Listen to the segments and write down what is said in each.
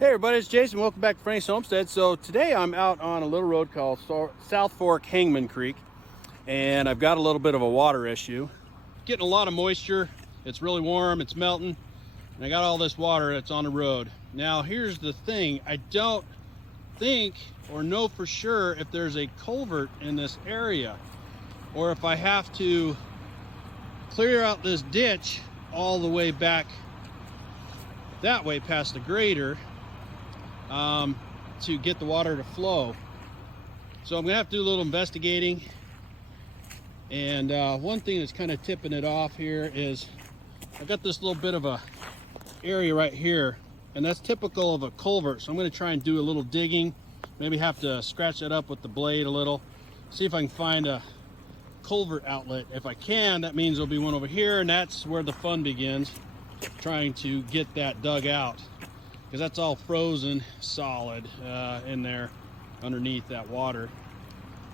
Hey everybody, it's Jason. Welcome back to Frank's Homestead. So today I'm out on a little road called South Fork Hangman Creek, and I've got a little bit of a water issue. Getting a lot of moisture. It's really warm, it's melting, and I got all this water that's on the road. Now here's the thing, I don't think or know for sure if there's a culvert in this area, or if I have to clear out this ditch all the way back that way past the grader to get the water to flow. So I'm gonna have to do a little investigating. And one thing that's kind of tipping it off here is I've got this little bit of a area right here, and that's typical of a culvert. So I'm gonna try and do a little digging, maybe have to scratch that up with the blade a little, see if I can find a culvert outlet. If I can, that means there'll be one over here, and that's where the fun begins, trying to get that dug out, because that's all frozen solid in there underneath that water.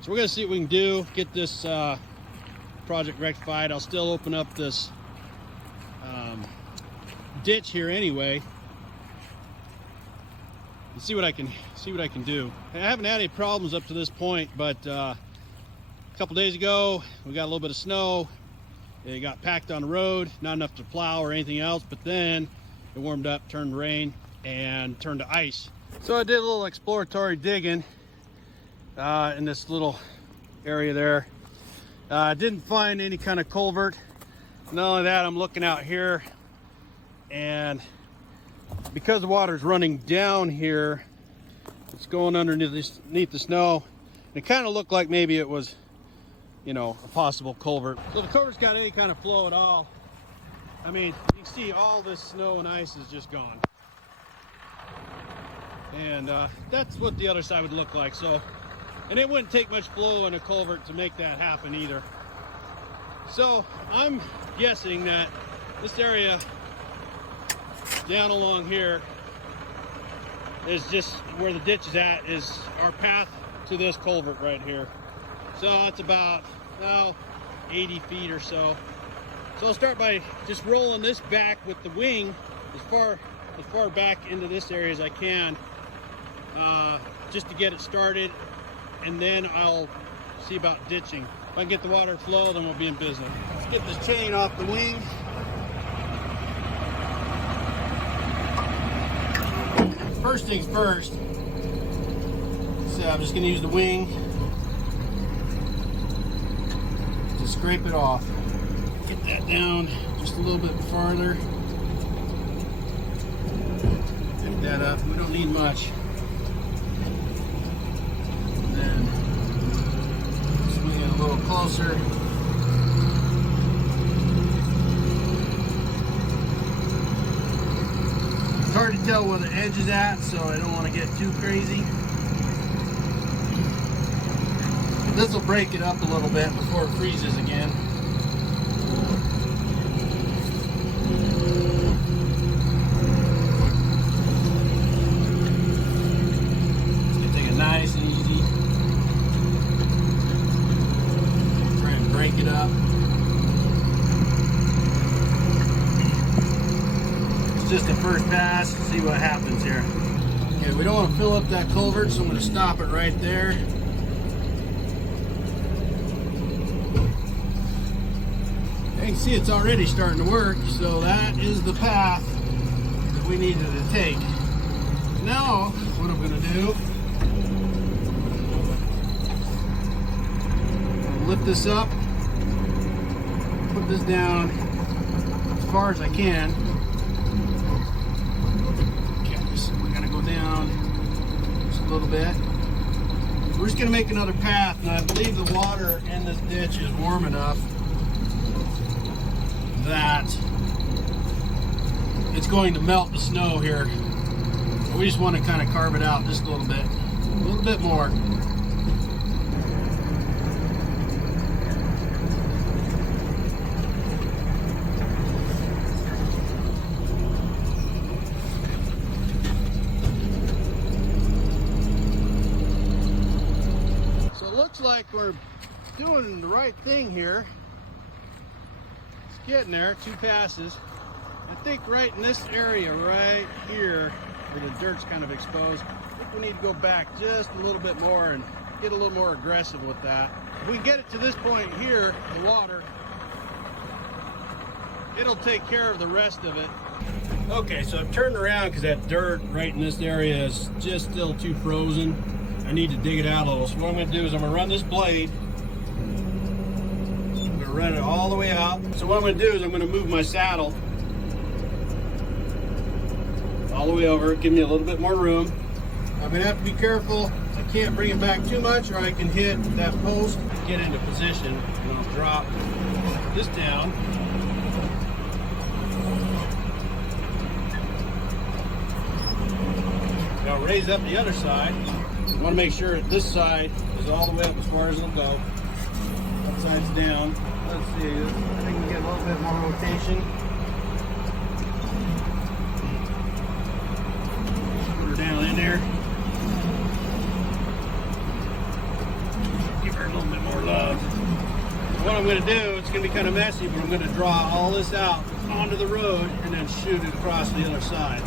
So we're gonna see what we can do, get this project rectified. I'll still open up this ditch here anyway and see what I can do. I haven't had any problems up to this point, but a couple days ago we got a little bit of snow. It got packed on the road, not enough to plow or anything else, but then it warmed up, turned to rain, and turned to ice. So I did a little exploratory digging in this little area there. I didn't find any kind of culvert. Not only that, I'm looking out here, and because the water's running down here, it's going underneath the snow. It kind of looked like maybe it was, you know, a possible culvert. So the culvert's got any kind of flow at all. I mean, you can see all this snow and ice is just gone. And that's what the other side would look like. So, and it wouldn't take much flow in a culvert to make that happen either. So I'm guessing that this area down along here is just where the ditch is at, is our path to this culvert right here. So it's about 80 feet or so. So I'll start by just rolling this back with the wing as far back into this area as I can, just to get it started, and then I'll see about ditching. If I can get the water to flow, then we'll be in business. Let's get this chain off the wing. First things first, so I'm just going to use the wing to scrape it off. Get that down just a little bit farther. Pick that up. We don't need much. Then swing it a little closer. It's hard to tell where the edge is at, so I don't want to get too crazy. This will break it up a little bit before it freezes again. Just gonna take it nice and easy. Try and break it up. It's just the first pass. See what happens here. Okay, we don't want to fill up that culvert, so I'm going to stop it right there. You can see it's already starting to work, so that is the path that we needed to take. Now, what I'm going to do, lift this up, put this down as far as I can. Okay, so we got to go down just a little bit. We're just going to make another path, and I believe the water in this ditch is warm enough that it's going to melt the snow here. So we just want to kind of carve it out just a little bit more. So it looks like we're doing the right thing here. Getting there, 2 passes. I think right in this area right here where the dirt's kind of exposed. I think we need to go back just a little bit more and get a little more aggressive with that. If we can get it to this point here, the water, it'll take care of the rest of it. Okay, so I've turned around because that dirt right in this area is just still too frozen. I need to dig it out a little. So what I'm going to do is I'm going to run this blade. I'm going to run it all the way out. So what I'm going to do is I'm going to move my saddle all the way over, give me a little bit more room. I'm going to have to be careful. I can't bring it back too much or I can hit that post. Get into position and I'll drop this down. Now raise up the other side. I want to make sure that this side is all the way up as far as it'll go. That side's down. Let's see, I think we can get a little bit more rotation. Put her down in there. Give her a little bit more love. What I'm going to do, it's going to be kind of messy, but I'm going to draw all this out onto the road and then shoot it across the other side.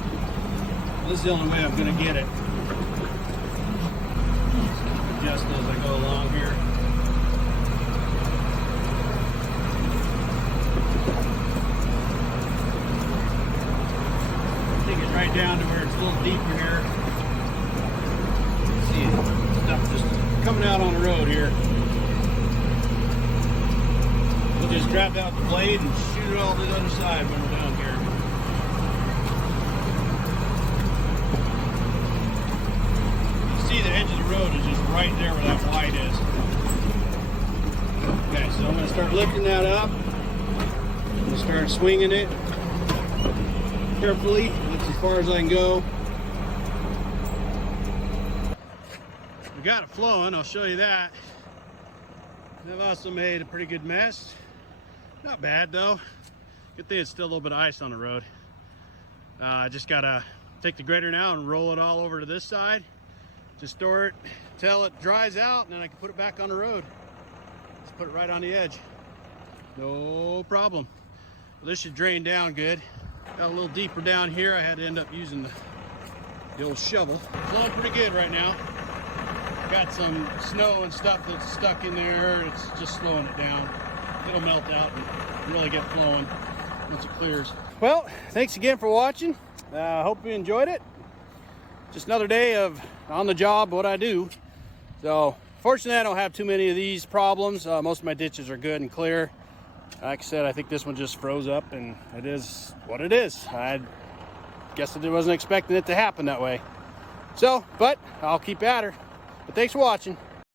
This is the only way I'm going to get it. Adjust as I go along here. Take it right down to where it's a little deeper here. See, stuff just coming out on the road here. We'll just grab out the blade and shoot it all to the other side when we're down here. See, the edge of the road is just right there where that white is. Okay, so I'm going to start lifting that up. I'm going to start swinging it carefully. That's as far as I can go. We got it flowing, I'll show you that. I've also made a pretty good mess. Not bad though. Good thing it's still a little bit of ice on the road. I just got to take the grader now and roll it all over to this side. Just store it till it dries out, and then I can put it back on the road. Just put it right on the edge. No problem. Well, this should drain down good. Got a little deeper down here. I had to end up using the old shovel. Flowing pretty good right now. Got some snow and stuff that's stuck in there. It's just slowing it down. It'll melt out and really get flowing once it clears. Well, thanks again for watching. Hope you enjoyed it. Just another day of on the job, what I do. So fortunately I don't have too many of these problems. Most of my ditches are good and clear. Like I said, I think this one just froze up and it is what it is. I guess I wasn't expecting it to happen that way. So, but I'll keep at her. But thanks for watching.